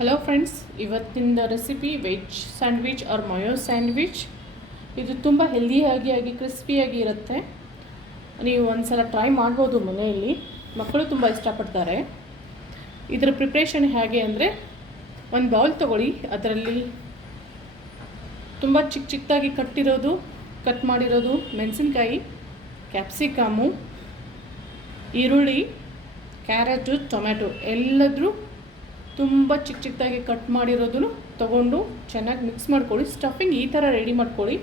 Hello friends ಇವತ್ತಿನ recipe veg sandwich or mayo sandwich ಇದು ತುಂಬ ಹೆಲ್ದಿಯಾಗಿ ಆಗಿ ಕ್ರಿಸ್ಪಿಯಾಗಿ ಇರುತ್ತೆ. ನೀವು ಒಂದ್ಸಲ ಟ್ರೈ ಮಾಡ್ಬೋದು ಮನೆಯಲ್ಲಿ. ಮಕ್ಕಳು ತುಂಬ ಇಷ್ಟಪಡ್ತಾರೆ. ಇದರ ಪ್ರಿಪ್ರೇಷನ್ ಹೇಗೆ ಅಂದರೆ, ಒಂದು ಬೌಲ್ ತೊಗೊಳ್ಳಿ. ಅದರಲ್ಲಿ ತುಂಬ ಚಿಕ್ಕ ಚಿಕ್ಕದಾಗಿ ಕಟ್ಟಿರೋದು ಕಟ್ ಮಾಡಿರೋದು ಮೆಣಸಿನ್ಕಾಯಿ ಕ್ಯಾಪ್ಸಿಕಮು ಈರುಳ್ಳಿ ಕ್ಯಾರೆಟು ಟೊಮ್ಯಾಟೊ ಎಲ್ಲದರೂ ತುಂಬ ಚಿಕ್ಕ ಚಿಕ್ಕದಾಗಿ ಕಟ್ ಮಾಡಿರೋದನ್ನು ತೊಗೊಂಡು ಚೆನ್ನಾಗಿ ಮಿಕ್ಸ್ ಮಾಡ್ಕೊಳ್ಳಿ. ಸ್ಟಫಿಂಗ್ ಈ ಥರ ರೆಡಿ ಮಾಡ್ಕೊಳ್ಳಿ.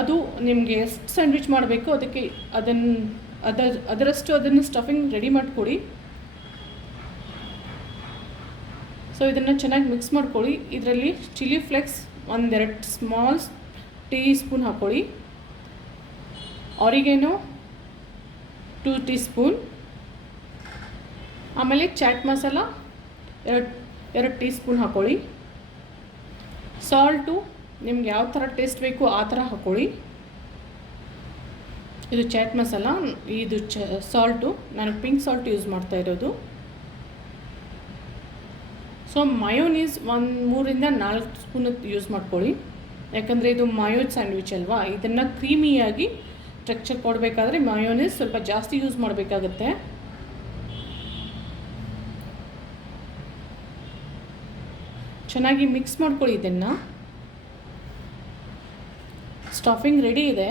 ಅದು ನಿಮಗೆ ಎಷ್ಟು ಸ್ಯಾಂಡ್ವಿಚ್ ಮಾಡಬೇಕು ಅದಕ್ಕೆ ಅದನ್ನು ಅದ, ಅದರಷ್ಟು ಅದನ್ನು ಸ್ಟಫಿಂಗ್ ರೆಡಿ ಮಾಡಿಕೊಡಿ ಸೊ ಇದನ್ನು ಚೆನ್ನಾಗಿ ಮಿಕ್ಸ್ ಮಾಡ್ಕೊಳ್ಳಿ. ಇದರಲ್ಲಿ ಚಿಲ್ಲಿ ಫ್ಲೆಕ್ಸ್ ಒಂದೆರಡು ಸ್ಮಾಲ್ ಟೀ ಸ್ಪೂನ್ ಹಾಕ್ಕೊಳ್ಳಿ ಆರಿಗೇನೋ ಟೂ ಟೀ ಸ್ಪೂನ್ ಆಮೇಲೆ ಚಾಟ್ ಮಸಾಲ ಎರಡು ಎರಡು ಟೀ ಸ್ಪೂನ್ ಹಾಕ್ಕೊಳ್ಳಿ ಸಾಲ್ಟು, ನಿಮ್ಗೆ ಯಾವ ಥರ ಟೇಸ್ಟ್ ಬೇಕು ಆ ಥರ ಹಾಕ್ಕೊಳ್ಳಿ ಇದು ಚಾಟ್ ಮಸಾಲ, ಇದು ಚ, ಸಾಲ್ಟು. ನಾನು ಪಿಂಕ್ ಸಾಲ್ಟ್ ಯೂಸ್ ಮಾಡ್ತಾ ಇರೋದು. ಸೊ, ಮಯೋನೀಸ್ ಒಂದು ಮೂರಿಂದ ನಾಲ್ಕು ಸ್ಪೂನ್ ಯೂಸ್ ಮಾಡ್ಕೊಳ್ಳಿ. ಯಾಕಂದರೆ ಇದು ಮಯೋ ಸ್ಯಾಂಡ್ವಿಚ್ ಅಲ್ವಾ? ಇದನ್ನು ಕ್ರೀಮಿಯಾಗಿ ಸ್ಟ್ರಕ್ಚರ್ ಕೊಡಬೇಕಾದ್ರೆ ಮಯೋನೀಸ್ ಸ್ವಲ್ಪ ಜಾಸ್ತಿ ಯೂಸ್ ಮಾಡಬೇಕಾಗತ್ತೆ. ಚೆನ್ನಾಗಿ ಮಿಕ್ಸ್ ಮಾಡ್ಕೊಳ್ಳಿ ಇದನ್ನು. ಸ್ಟಫಿಂಗ್ ರೆಡಿ ಇದೆ.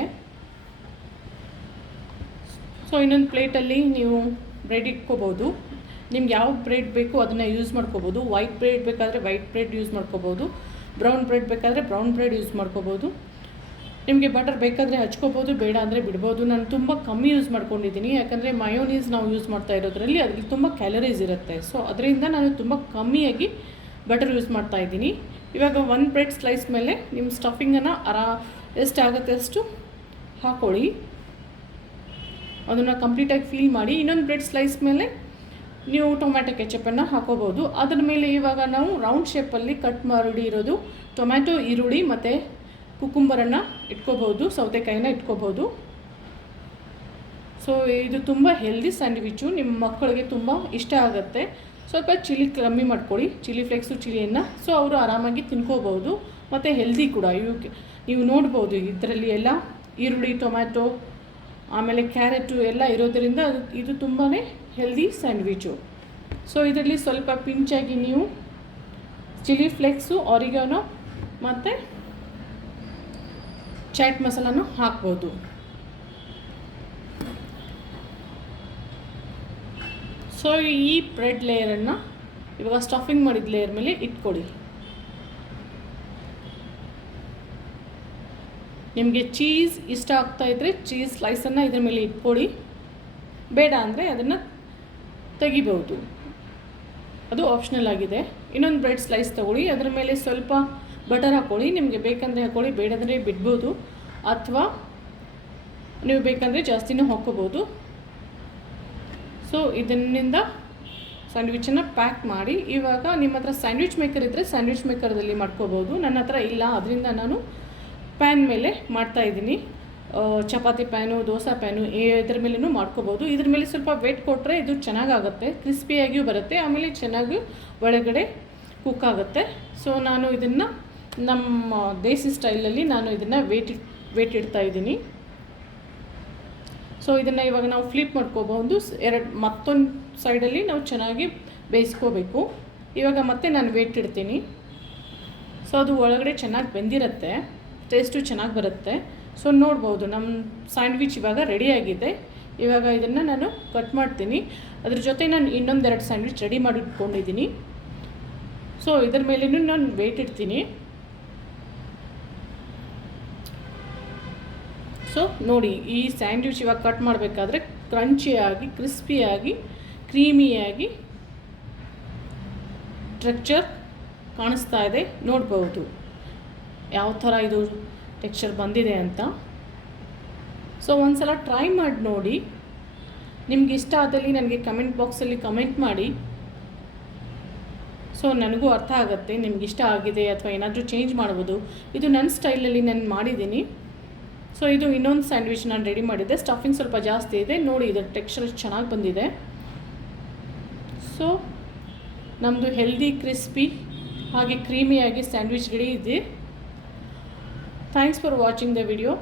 ಸೊ ಇನ್ನೊಂದು ಪ್ಲೇಟಲ್ಲಿ ನೀವು ಬ್ರೆಡ್ ಇಟ್ಕೋಬೋದು. ನಿಮ್ಗೆ ಯಾವ ಬ್ರೆಡ್ ಬೇಕು ಅದನ್ನು ಯೂಸ್ ಮಾಡ್ಕೋಬೋದು. ವೈಟ್ ಬ್ರೆಡ್ ಬೇಕಾದರೆ ವೈಟ್ ಬ್ರೆಡ್ ಯೂಸ್ ಮಾಡ್ಕೋಬೋದು. ಬ್ರೌನ್ ಬ್ರೆಡ್ ಬೇಕಾದರೆ ಬ್ರೌನ್ ಬ್ರೆಡ್ ಯೂಸ್ ಮಾಡ್ಕೋಬೋದು. ನಿಮಗೆ ಬಟರ್ ಬೇಕಾದರೆ ಹಚ್ಕೋಬೋದು, ಬೇಡ ಅಂದರೆ ಬಿಡ್ಬೋದು. ನಾನು ತುಂಬ ಕಮ್ಮಿ ಯೂಸ್ ಮಾಡ್ಕೊಂಡಿದ್ದೀನಿ. ಯಾಕಂದರೆ ಮಯೋನೀಸ್ ನಾವು ಯೂಸ್ ಮಾಡ್ತಾ ಇರೋದ್ರಲ್ಲಿ ಅದರಲ್ಲಿ ತುಂಬ ಕ್ಯಾಲರೀಸ್ ಇರುತ್ತೆ. ಸೊ ಅದರಿಂದ ನಾನು ತುಂಬ ಕಮ್ಮಿಯಾಗಿ ಬಟರ್ ಯೂಸ್ ಮಾಡ್ತಾ ಇದ್ದೀನಿ. ಇವಾಗ ಒಂದು ಬ್ರೆಡ್ ಸ್ಲೈಸ್ ಮೇಲೆ ನಿಮ್ಮ ಸ್ಟಫಿಂಗನ್ನು ಅರಾ ಎಷ್ಟಾಗುತ್ತೆ ಅಷ್ಟು ಹಾಕ್ಕೊಳ್ಳಿ ಅದನ್ನು ಕಂಪ್ಲೀಟಾಗಿ ಫೀಲ್ ಮಾಡಿ, ಇನ್ನೊಂದು ಬ್ರೆಡ್ ಸ್ಲೈಸ್ ಮೇಲೆ ನೀವು ಟೊಮ್ಯಾಟೊ ಕೆಚಪನ್ನು ಹಾಕೋಬೋದು ಅದರ ಮೇಲೆ ಇವಾಗ ನಾವು ರೌಂಡ್ ಶೇಪಲ್ಲಿ ಕಟ್ ಮಾಡಿ ಇರೋದು ಟೊಮ್ಯಾಟೊ ಈರುಳ್ಳಿ ಮತ್ತು ಕುಕುಂಬರನ್ನು ಇಟ್ಕೋಬೋದು ಸೌತೆಕಾಯಿನ ಇಟ್ಕೋಬೋದು ಸೊ ಇದು ತುಂಬ ಹೆಲ್ದಿ ಸ್ಯಾಂಡ್ವಿಚ್ಚು ನಿಮ್ಮ ಮಕ್ಕಳಿಗೆ ತುಂಬ ಇಷ್ಟ ಆಗುತ್ತೆ. ಸ್ವಲ್ಪ ಚಿಲ್ಲಿ ಕಮ್ಮಿ ಮಾಡ್ಕೊಳ್ಳಿ, ಚಿಲ್ಲಿ ಫ್ಲೇಕ್ಸು ಚಿಲಿಯನ್ನು ಸೊ ಅವರು ಆರಾಮಾಗಿ ತಿನ್ಕೋಬೋದು ಮತ್ತು ಹೆಲ್ದಿ ಕೂಡ. ಇವಕ್ಕೆ ನೀವು ನೋಡ್ಬೋದು ಇದರಲ್ಲಿ ಎಲ್ಲ ಈರುಳ್ಳಿ ಟೊಮ್ಯಾಟೊ ಆಮೇಲೆ ಕ್ಯಾರೆಟು ಎಲ್ಲ ಇರೋದರಿಂದ ಇದು ತುಂಬಾ ಹೆಲ್ದಿ ಸ್ಯಾಂಡ್ವಿಚು ಸೊ ಇದರಲ್ಲಿ ಸ್ವಲ್ಪ ಪಿಂಚಾಗಿ ನೀವು ಚಿಲ್ಲಿ ಫ್ಲೇಕ್ಸು ಆರಿಗಾನೋ ಮತ್ತು ಚಾಟ್ ಮಸಾಲನೂ ಹಾಕ್ಬೋದು. ಸೊ ಈ ಬ್ರೆಡ್ ಲೇಯರನ್ನು ಇವಾಗ ಸ್ಟಫಿಂಗ್ ಮಾಡಿದ ಲೇಯರ್ ಮೇಲೆ ಇಟ್ಕೊಡಿ. ನಿಮಗೆ ಚೀಸ್ ಇಷ್ಟ ಆಗ್ತಾ ಇದ್ದರೆ ಚೀಸ್ ಸ್ಲೈಸನ್ನು ಇದ್ರ ಮೇಲೆ ಇಟ್ಕೊಡಿ. ಬೇಡ ಅಂದರೆ ಅದನ್ನು ತೆಗಿಬೋದು ಅದು ಆಪ್ಷನಲ್ ಆಗಿದೆ. ಇನ್ನೊಂದು ಬ್ರೆಡ್ ಸ್ಲೈಸ್ ತೊಗೊಳ್ಳಿ. ಅದರ ಮೇಲೆ ಸ್ವಲ್ಪ ಬಟರ್ ಹಾಕ್ಕೊಳ್ಳಿ ನಿಮಗೆ ಬೇಕಂದರೆ ಹಾಕ್ಕೊಳ್ಳಿ ಬೇಡಂದರೆ ಬಿಡ್ಬೋದು. ಅಥವಾ ನೀವು ಬೇಕಂದರೆ ಜಾಸ್ತಿನೂ ಹಾಕ್ಕೋಬೋದು ಸೊ ಇದನ್ನಿಂದ ಸ್ಯಾಂಡ್ವಿಚನ್ನು ಪ್ಯಾಕ್ ಮಾಡಿ, ಇವಾಗ ನಿಮ್ಮ ಹತ್ರ ಸ್ಯಾಂಡ್ವಿಚ್ ಮೇಕರ್ ಇದ್ದರೆ ಸ್ಯಾಂಡ್ವಿಚ್ ಮೇಕರ್ದಲ್ಲಿ ಮಾಡ್ಕೋಬೋದು. ನನ್ನ ಹತ್ರ ಇಲ್ಲ, ಅದರಿಂದ ನಾನು ಪ್ಯಾನ್ ಮೇಲೆ ಮಾಡ್ತಾಯಿದ್ದೀನಿ ಚಪಾತಿ ಪ್ಯಾನು ದೋಸೆ ಪ್ಯಾನು ಇದ್ರ ಮೇಲೂ ಮಾಡ್ಕೋಬೋದು. ಇದ್ರ ಮೇಲೆ ಸ್ವಲ್ಪ ವೇಟ್ ಕೊಟ್ಟರೆ ಇದು ಚೆನ್ನಾಗಾಗುತ್ತೆ ಕ್ರಿಸ್ಪಿಯಾಗಿಯೂ ಬರುತ್ತೆ, ಆಮೇಲೆ ಚೆನ್ನಾಗಿ ಒಳಗಡೆ ಕುಕ್ ಆಗುತ್ತೆ. ಸೊ ನಾನು ಇದನ್ನು ನಮ್ಮ ದೇಸಿ ಸ್ಟೈಲಲ್ಲಿ ನಾನು ಇದನ್ನು ವೇಟ್ ವೇಟ್ ಇಡ್ತಾ ಇದ್ದೀನಿ. ಸೊ ಇದನ್ನು ಇವಾಗ ನಾವು ಫ್ಲಿಪ್ ಮಾಡ್ಕೋಬಹುದು. ಎರಡು ಮತ್ತೊಂದು ಸೈಡಲ್ಲಿ ನಾವು ಚೆನ್ನಾಗಿ ಬೇಯಿಸ್ಕೋಬೇಕು. ಇವಾಗ ಮತ್ತೆ ನಾನು ವೇಟ್ ಇಡ್ತೀನಿ. ಸೊ ಅದು ಒಳಗಡೆ ಚೆನ್ನಾಗಿ ಬೆಂದಿರುತ್ತೆ. ಟೇಸ್ಟು ಚೆನ್ನಾಗಿ ಬರುತ್ತೆ. ಸೊ ನೋಡ್ಬೋದು ನಮ್ಮ ಸ್ಯಾಂಡ್ವಿಚ್ ಇವಾಗ ರೆಡಿಯಾಗಿದೆ ಇವಾಗ ಇದನ್ನು ನಾನು ಕಟ್ ಮಾಡ್ತೀನಿ. ಅದ್ರ ಜೊತೆ ನಾನು ಇನ್ನೊಂದೆರಡು ಸ್ಯಾಂಡ್ವಿಚ್ ರೆಡಿ ಮಾಡಿ ಇಟ್ಕೊಂಡಿದ್ದೀನಿ ಸೊ ಇದ್ರ ಮೇಲೇನು ನಾನು ವೇಟ್ ಇಡ್ತೀನಿ. ಸೊ ನೋಡಿ, ಈ ಸ್ಯಾಂಡ್ವಿಚ್ ಇವಾಗ ಕಟ್ ಮಾಡಬೇಕಾದ್ರೆ ಕ್ರಂಚಿಯಾಗಿ ಕ್ರಿಸ್ಪಿಯಾಗಿ ಕ್ರೀಮಿಯಾಗಿ ಸ್ಟ್ರಕ್ಚರ್ ಕಾಣಿಸ್ತಾ ಇದೆ, ನೋಡ್ಬೋದು. ಯಾವ ಥರ ಇದು ಟೆಕ್ಸ್ಚರ್ ಬಂದಿದೆ ಅಂತ. ಸೊ ಒಂದು ಸಲ ಟ್ರೈ ಮಾಡಿ ನೋಡಿ. ನಿಮ್ಗೆ ಇಷ್ಟ ಆದಲ್ಲಿ ನನಗೆ ಕಮೆಂಟ್ ಬಾಕ್ಸಲ್ಲಿ ಕಮೆಂಟ್ ಮಾಡಿ. ಸೊ ನನಗೂ ಅರ್ಥ ಆಗುತ್ತೆ, ನಿಮ್ಗೆ ಇಷ್ಟ ಆಗಿದೆ ಅಥವಾ ಏನಾದರೂ ಚೇಂಜ್ ಮಾಡ್ಬೋದು. ಇದು ನನ್ನ ಸ್ಟೈಲಲ್ಲಿ ನಾನು ಮಾಡಿದ್ದೀನಿ. ಸೊ ಇದು ಇನ್ನೊಂದು ಸ್ಯಾಂಡ್ವಿಚ್ ನಾನು ರೆಡಿ ಮಾಡಿದ್ದೆ. ಸ್ಟಫಿಂಗ್ ಸ್ವಲ್ಪ ಜಾಸ್ತಿ ಇದೆ. ನೋಡಿ ಇದರ ಟೆಕ್ಸ್ಚರ್ ಚೆನ್ನಾಗಿ ಬಂದಿದೆ. ಸೊ ನಮ್ಮದು ಹೆಲ್ದಿ ಕ್ರಿಸ್ಪಿ ಹಾಗೆ ಕ್ರೀಮಿಯಾಗಿ ಸ್ಯಾಂಡ್ವಿಚ್ ರೆಡಿ ಇದೆ. Thanks for watching the video